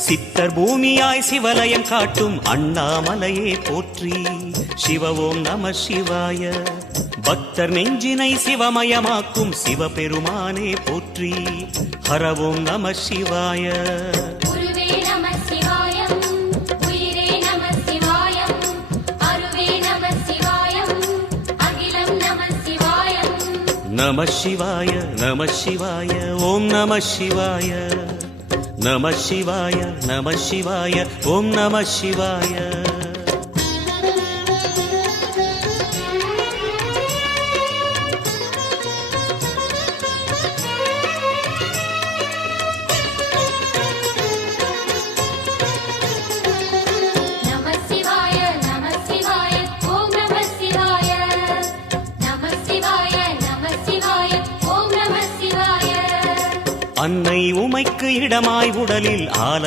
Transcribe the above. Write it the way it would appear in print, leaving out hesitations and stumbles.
சித்தர் பூமியாய் சிவலயம் காட்டும் அண்ணாமலையே போற்றி. சிவ ஓம் நம சிவாய. பக்தர் நெஞ்சினை சிவமயமாக்கும் சிவபெருமானே போற்றி. ஹர ஓம் நம சிவாய. நம சிவாய நம சிவாய ஓம் நம சிவாய. நம சிவாய நம சிவாய ஓம் நம சிவாய. அன்னை உமைக்கு இடமாய் உடலில் ஆலை